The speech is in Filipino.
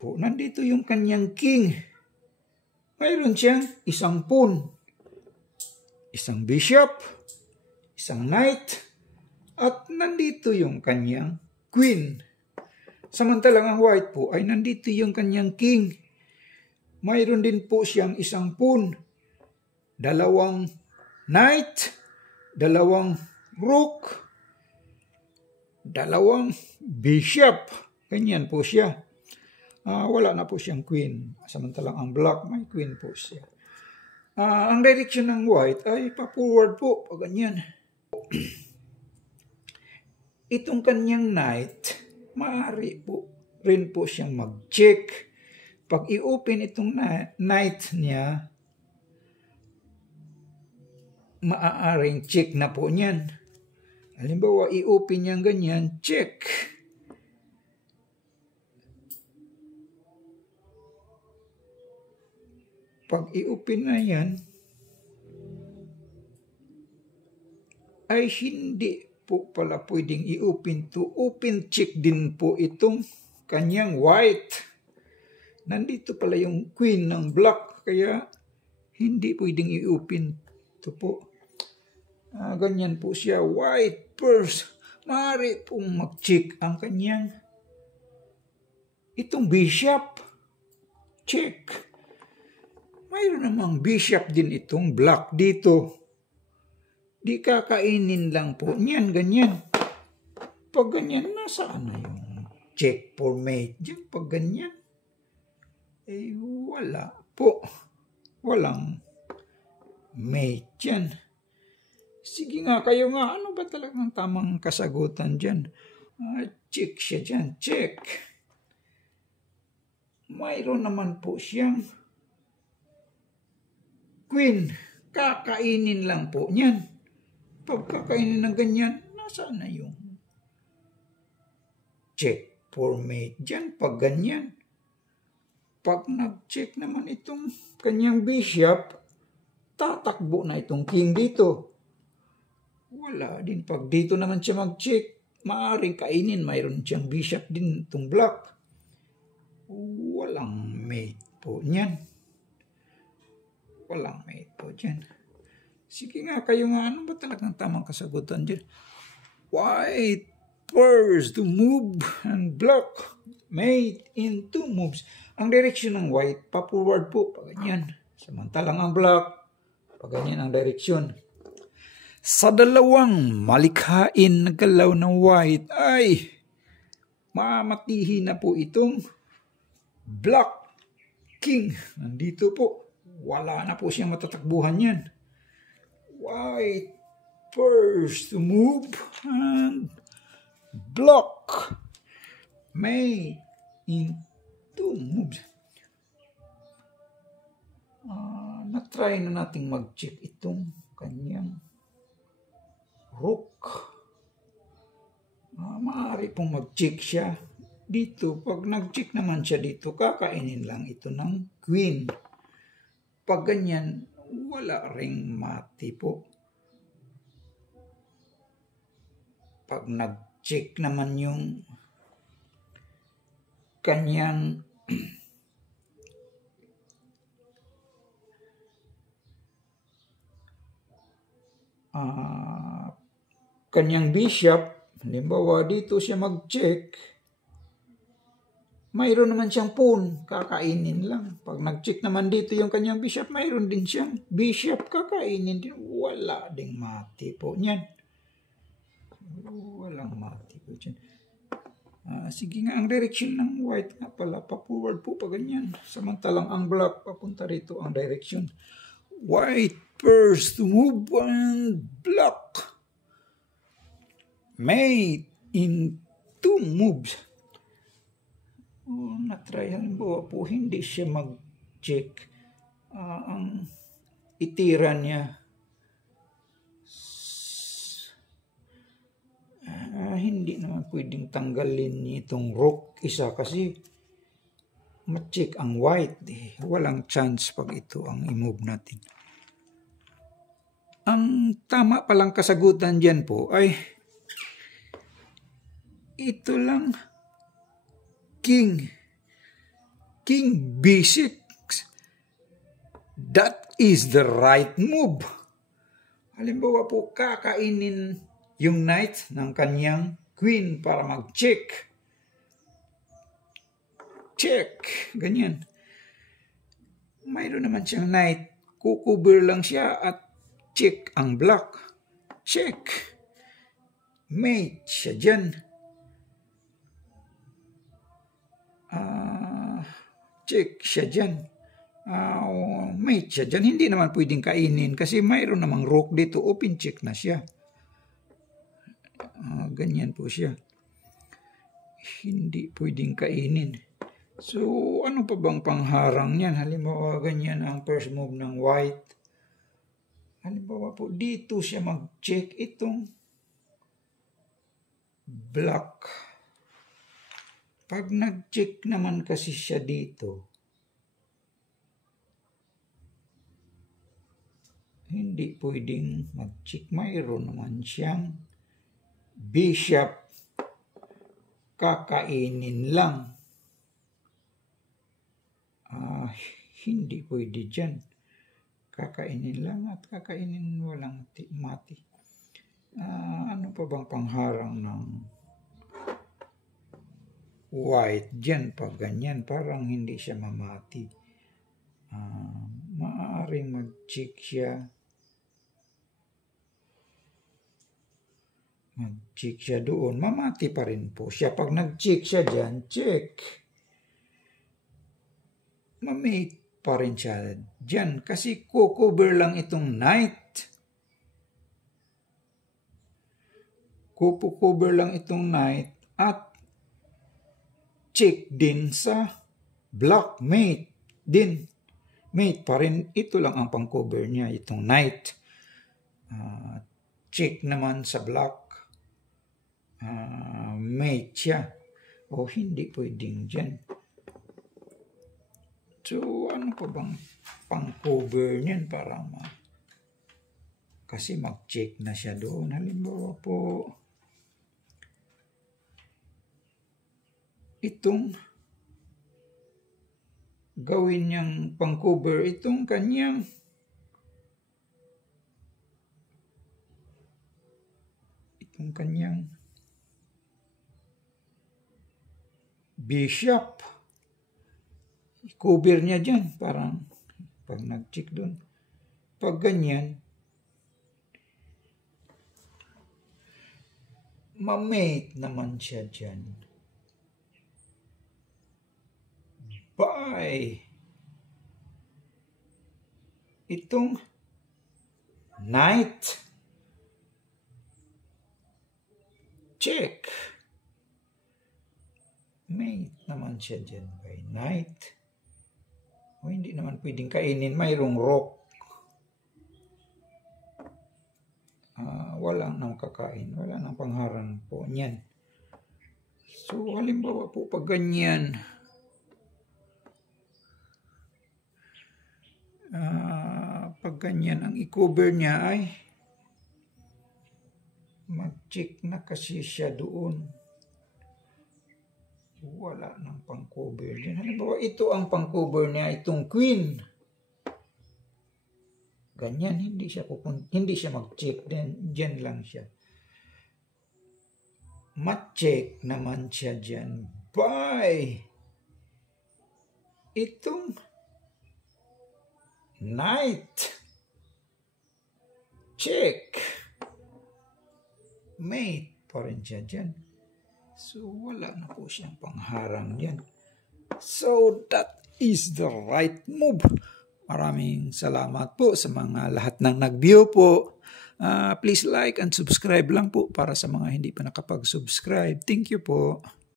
po, nandito yung kanyang king. Mayroon siyang isang pawn, isang bishop, isang knight, at nandito yung kanyang queen. Samantalang ang white po ay nandito yung kanyang king. Mayroon din po siyang isang pawn, dalawang knight, dalawang rook, dalawang bishop. Ganyan po siya. Wala na po siyang queen. Samantalang ang black may queen po siya. Ang direction ng white ay pa-forward po. Ganyan. Itong kanyang knight, maaari po rin po siyang mag-check. Pag i-open itong knight niya, maaaring check na po niyan. Halimbawa, i-open niya ganyan, check. Pag i-open na yan, ay hindi po pala pwedeng i-open to. Open check din po itong kanyang white. Nandito pala yung queen ng black, kaya hindi pwedeng i-open to po. Ganyan po siya, white first. Maaari pong mag-check ang kanyang itong bishop. Check. Mayroon namang bishop din itong black dito. Di kakainin lang po niyan, ganyan. Pag ganyan, nasaan na yung check for mate? Diyan, pag ganyan, eh wala po. Walang mate dyan. Sige nga, kayo nga, ano ba talagang tamang kasagutan dyan? Check siya dyan, check. Mayroon naman po siyang queen. Kakainin lang po niyan. Pag kakainin ng ganyan, nasaan na yung check for mate dyan? Pag ganyan. Pag nag-check naman itong kanyang bishop, tatakbo na itong king dito. Wala din. Pag dito naman siya mag-check, maaaring kainin. Mayroon siyang bishop din itong black. Walang mate po niyan. Walang mate po dyan. Sige nga, kayo nga, ano ba talagang tamang kasagutan dyan? White first to move and block. Mate in 2 moves. Ang direksyon ng white, pa-forward po, pag ganyan. Samantalang ang black, pag ganyan ang direksyon. Sa dalawang malikhain na galaw ng white ay mamatihi na po itong black king. Nandito po. Wala na po siyang matatakbuhan yan. White first to move and block. Mate in 2 moves. Na-try na nating mag-check itong kanyang rook. Maaari pong mag-check siya dito. Pag nag-check naman siya dito, kakainin lang ito ng queen. Pag ganyan, wala ring mati po. Pag nag-check naman yung kanyang kanyang bishop, halimbawa dito siya mag-check, mayroon naman siyang pawn, kakainin lang. Pag nag-check naman dito yung kanyang bishop, mayroon din siyang bishop, kakainin din. Wala ding mati po niyan. Walang mati po dyan. Sige nga, ang direction ng white nga pala, pa-forward po pa ganyan. Samantalang ang black, papunta rito ang direction. White first to move and block. Mate in 2 moves. Na-try halimbawa po, hindi siya mag-check. Ang itira niya, hindi naman pwedeng tanggalin itong rook isa kasi ma-check ang white. Walang chance pag ito ang i-move natin. Ang tama palang kasagutan dyan po ay ito lang, king. King B6. That is the right move. Halimbawa po, kakainin yung knight ng kanyang queen para mag-check. Check. Ganyan. Mayroon naman siyang knight. Kukuber lang siya at check ang block. Check. Mate siya dyan. Check siya dyan. Mate siya dyan. Hindi naman pwedeng kainin kasi mayroon namang rook dito. Open check na siya. Ganyan po siya. Hindi pwedeng kainin. So, ano pa bang pangharang niyan? Halimbawa, ganyan ang first move ng white. Halimbawa po, dito siya mag-check itong black. Pag nag-check naman kasi siya dito, hindi pwedeng mag-check. Mayroon naman siyang bishop. Kakainin lang. Hindi pwede dyan. Kakainin lang at kakainin walang mati. Ano pa bang pangharang ng white dyan? Pag ganyan, parang hindi siya mamati. Maaaring mag-check siya. Mag-check siya doon. Mamati pa rin po siya. Pag nag-check siya dyan, check. Mamate pa rin siya dyan. Kasi kukover lang itong knight. Kukover lang itong knight at check din sa block. Mate din. Mate pa rin. Ito lang ang pang-cover niya, itong knight. Check naman sa block. Mate siya. O hindi pwedeng dyan. So, ano pa bang pang-cover niyan para kasi mag-check na siya doon. Halimbawa po, itong gawin niyang pang-cover, itong kanyang bishop. I-cover niya dyan. Parang pag nag-check doon. Pag ganyan, mamate naman siya dyan. Bye! Itong knight. Check. Mate naman siya dyan by knight. O hindi naman pwedeng kainin. Mayroong rook. Wala nang kakain. Wala nang pangharang po niyan. So, halimbawa po pag ganyan, ang i-cover niya ay mag-check na kasi siya doon. Wala nang pang-cover din. Halimbawa, ito ang pang-cover niya, itong queen. Ganyan, hindi siya mag-check din. Diyan lang siya. Ma-check naman siya dyan. Bye! Itong knight. Check. Mate pa rin siya dyan. So, wala na po siyang pangharang yan. So, that is the right move. Maraming salamat po sa mga lahat ng nag-view po. Please like and subscribe lang po para sa mga hindi pa nakapag-subscribe. Thank you po.